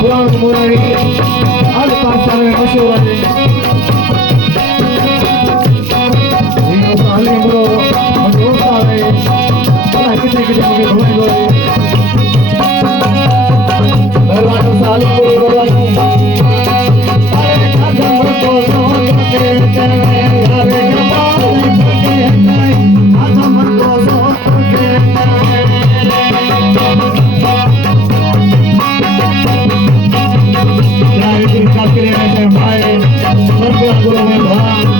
पुराण मुरारी आज पाकिस्तान में मशहूर है ये साले ब्रो मशहूर साले बड़ा कितने कितने मुझे घुमाई गए भगवान साले ब्रो अरे खत्म को सोच के चले यारे कमाल के खत्म को सोच के भाई